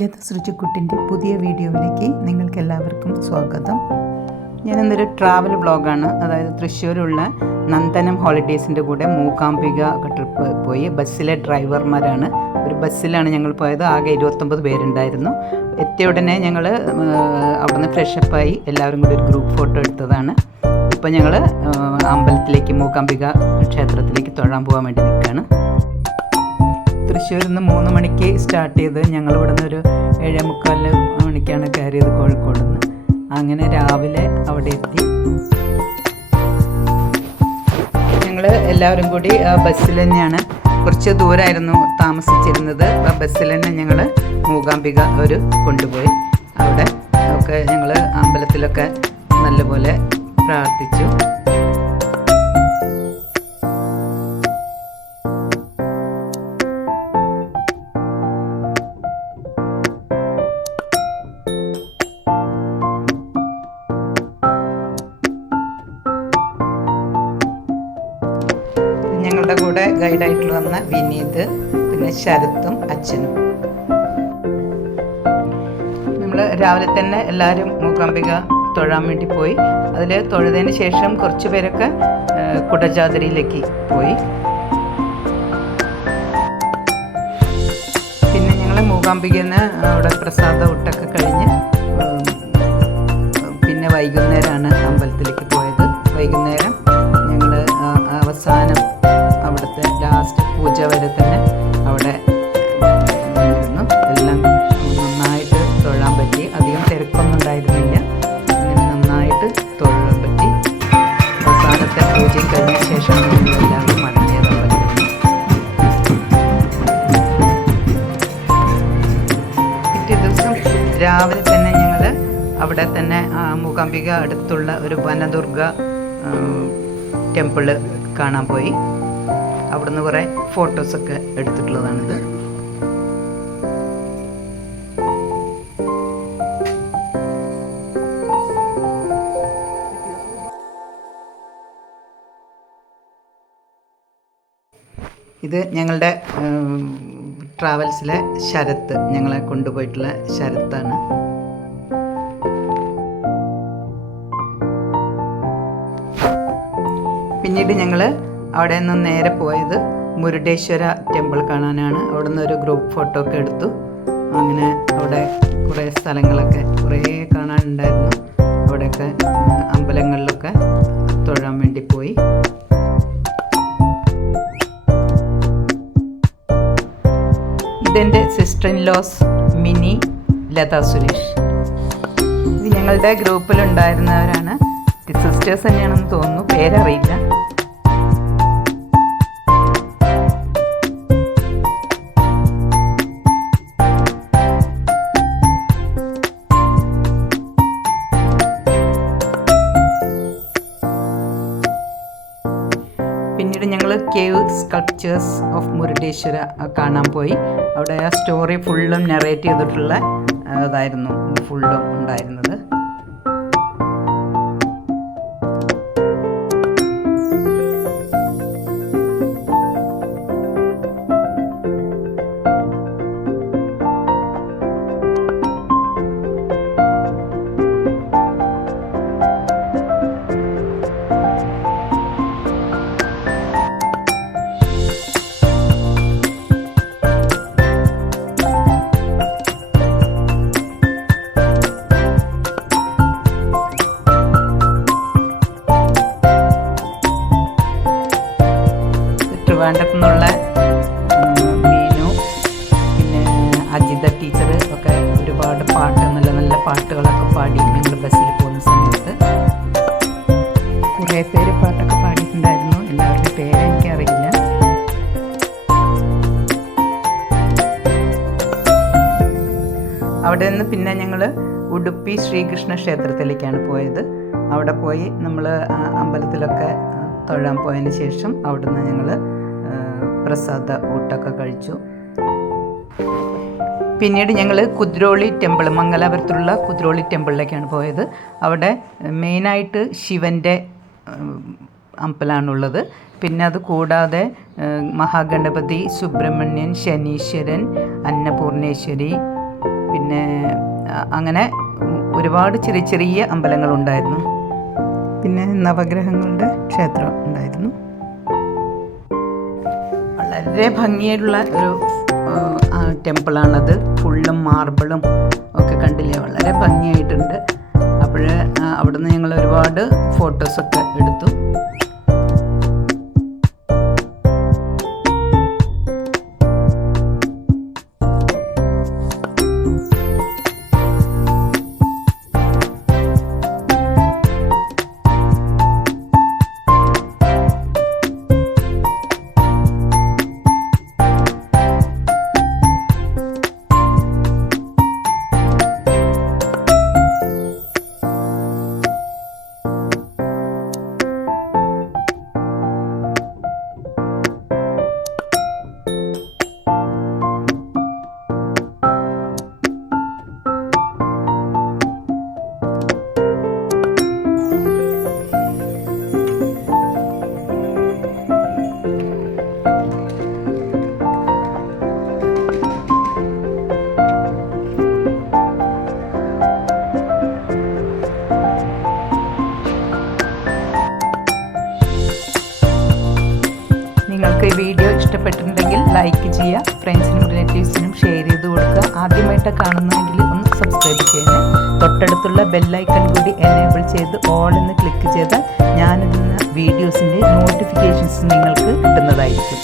ലത സൃജുക്കുട്ടിൻ്റെ പുതിയ വീഡിയോയിലേക്ക് നിങ്ങൾക്കെല്ലാവർക്കും സ്വാഗതം. ഞാനിന്നൊരു ട്രാവൽ വ്ളോഗാണ്. അതായത് തൃശ്ശൂരുള്ള നന്ദനം ഹോളിഡേയ്സിൻ്റെ കൂടെ മൂകാംബിക ട്രിപ്പ് പോയി. ബസ്സിലെ ഡ്രൈവർമാരാണ്. ഒരു ബസ്സിലാണ് ഞങ്ങൾ പോയത്. ആകെ 29 പേരുണ്ടായിരുന്നു. എത്തിയ ഉടനെ ഞങ്ങൾ അവിടുന്ന് ഫ്രഷപ്പായി എല്ലാവരും കൂടി ഒരു ഗ്രൂപ്പ് ഫോട്ടോ എടുത്തതാണ്. ഇപ്പോൾ ഞങ്ങൾ അമ്പലത്തിലേക്ക്, മൂകാംബിക ക്ഷേത്രത്തിലേക്ക് തൊഴാൻ പോകാൻ വേണ്ടി നിൽക്കുകയാണ്. തൃശ്ശൂരിൽ നിന്ന് 3 മണിക്ക് സ്റ്റാർട്ട് ചെയ്ത് ഞങ്ങൾ ഇവിടെ നിന്ന് ഒരു 7:45 മണിക്കാണ് കയറിയത് കോഴിക്കോട് നിന്ന്. അങ്ങനെ രാവിലെ അവിടെ എത്തി. ഞങ്ങൾ എല്ലാവരും കൂടി ബസ്സിൽ തന്നെയാണ്. കുറച്ച് ദൂരമായിരുന്നു താമസിച്ചിരുന്നത്. ആ ബസ്സിൽ തന്നെ ഞങ്ങൾ മൂകാംബിക ഒരു കൊണ്ടുപോയി. അവിടെ ഒക്കെ ഞങ്ങൾ അമ്പലത്തിലൊക്കെ നല്ലപോലെ പ്രാർത്ഥിച്ചു. ഞങ്ങളുടെ കൂടെ ഗൈഡായിട്ട് വന്ന വിനീത്, പിന്നെ ശരത്തും അച്ഛനും. നമ്മൾ രാവിലെ തന്നെ എല്ലാവരും മൂകാംബിക തൊഴാൻ വേണ്ടി പോയി. അതിൽ തൊഴുതതിന് ശേഷം കുറച്ച് പേരൊക്കെ കുടജാദ്രിയിലേക്ക് പോയി. പിന്നെ ഞങ്ങൾ മൂകാംബികയിൽ നിന്ന് അവിടെ പ്രസാദ ഊട്ടൊക്കെ കഴിഞ്ഞ് പിന്നെ വൈകുന്നേരമാണ് അമ്പലത്തിലേക്ക് പോയത്. വൈകുന്നേരം ഞങ്ങൾ അവസാനം അവിടുത്തെ ലാസ്റ്റ് പൂജ വരെ തന്നെ അവിടെ ഇരുന്നു. എല്ലാം നന്നായിട്ട് തൊഴാൻ പറ്റി. അധികം തിരക്കൊന്നും ഉണ്ടായിരുന്നില്ല. അങ്ങനെ നന്നായിട്ട് തൊഴാൻ പറ്റി. അവസാനത്തെ പൂജയും കഴിഞ്ഞ ശേഷം എല്ലാവരും മടങ്ങിയത് അമ്പലത്തിൽ. പിറ്റേ ദിവസം രാവിലെ തന്നെ ഞങ്ങൾ അവിടെ തന്നെ മൂകാംബിക അടുത്തുള്ള ഒരു വനദുർഗ ടെമ്പിള് കാണാൻ പോയി. അവിടുന്ന് കുറേ ഫോട്ടോസൊക്കെ എടുത്തിട്ടുള്ളതാണിത്. ഇത് ഞങ്ങളുടെ ട്രാവൽസിലെ ശരത്ത്, ഞങ്ങളെ കൊണ്ടുപോയിട്ടുള്ള ശരത്താണ്. പിന്നീട് ഞങ്ങൾ അവിടെ നിന്ന് നേരെ പോയത് മുരുടേശ്വര ടെമ്പിൾ കാണാനാണ്. അവിടെ നിന്ന് ഒരു ഗ്രൂപ്പ് ഫോട്ടോ ഒക്കെ എടുത്തു. അങ്ങനെ അവിടെ കുറേ സ്ഥലങ്ങളൊക്കെ കുറേ കാണാനുണ്ടായിരുന്നു. അവിടെയൊക്കെ അമ്പലങ്ങളിലൊക്കെ തൊഴാൻ വേണ്ടി പോയി. ഇതെൻ്റെ sister in law Mini Latha Suresh. ഇത് ഞങ്ങളുടെ ഗ്രൂപ്പിലുണ്ടായിരുന്നവരാണ്. സിസ്റ്റേഴ്സ് തന്നെയാണെന്ന് തോന്നുന്നു, പേരറിയില്ല. പിന്നീട് ഞങ്ങൾ കേവ് സ്കൾപ്ചേഴ്സ് ഓഫ് മുരുടേശ്വര കാണാൻ പോയി. അവിടെ ആ സ്റ്റോറി ഫുള്ളും നറേറ്റ് ചെയ്തിട്ടുള്ള ഇതായിരുന്നു ഫുള്ളും ഉണ്ടായിരുന്നത്. ട്രിവാൻഡ്രത്തു നിന്നുള്ള മീനു, പിന്നെ അജിത ടീച്ചർ ഒക്കെ ഒരുപാട് നല്ല നല്ല പാട്ടുകളൊക്കെ പാടി. ഞങ്ങൾ ബസ്സിൽ പോകുന്ന സമയത്ത് കുറേ പേര് പാട്ടൊക്കെ പാടിയിട്ടുണ്ടായിരുന്നു. എല്ലാവരുടെ പേര് എനിക്കറിയില്ല. അവിടെ നിന്ന് പിന്നെ ഞങ്ങൾ ഉടുപ്പി ശ്രീകൃഷ്ണ ക്ഷേത്രത്തിലേക്കാണ് പോയത്. അവിടെ പോയി നമ്മൾ അമ്പലത്തിലൊക്കെ തൊഴാൻ പോയതിന് ശേഷം അവിടുന്ന് ഞങ്ങൾ പ്രസാദ ഊട്ടൊക്കെ കഴിച്ചു. പിന്നീട് ഞങ്ങൾ കുദ്രോളി ടെമ്പിൾ, മംഗലാപുരത്തുള്ള കുദ്രോളി ടെമ്പിളിലേക്കാണ് പോയത്. അവിടെ മെയിനായിട്ട് ശിവൻ്റെ അമ്പലമാണുള്ളത്. പിന്നെ അത് കൂടാതെ മഹാഗണപതി, സുബ്രഹ്മണ്യൻ, ശനീശ്വരൻ, അന്നപൂർണേശ്വരി, പിന്നെ അങ്ങനെ ഒരുപാട് ചെറിയ ചെറിയ അമ്പലങ്ങളുണ്ടായിരുന്നു. പിന്നെ നവഗ്രഹങ്ങളുടെ ക്ഷേത്രം ഉണ്ടായിരുന്നു. വളരെ ഭംഗിയായിട്ടുള്ള ഒരു ടെമ്പിളാണത്. ഫുള്ളും മാർബിളും ഒക്കെ കണ്ടില്ലേ, വളരെ ഭംഗിയായിട്ടുണ്ട്. അപ്പോൾ അവിടുന്ന് ഞങ്ങൾ ഒരുപാട് ഫോട്ടോസൊക്കെ എടുത്തു. നിങ്ങൾക്ക് ഈ വീഡിയോ ഇഷ്ടപ്പെട്ടിട്ടുണ്ടെങ്കിൽ ലൈക്ക് ചെയ്യുക, ഫ്രണ്ട്സിനും റിലേറ്റീവ്സിനും ഷെയർ ചെയ്ത് കൊടുക്കുക. ആദ്യമായിട്ട് കാണുന്നതെങ്കിൽ ഒന്ന് സബ്സ്ക്രൈബ് ചെയ്യണേ. തൊട്ടടുത്തുള്ള ബെല്ലൈക്കൺ കൂടി എനേബിൾ ചെയ്ത് ഓൾ എന്ന് ക്ലിക്ക് ചെയ്താൽ ഞാനിടുന്ന വീഡിയോസിൻ്റെ നോട്ടിഫിക്കേഷൻസ് നിങ്ങൾക്ക് കിട്ടുന്നതായിരിക്കും.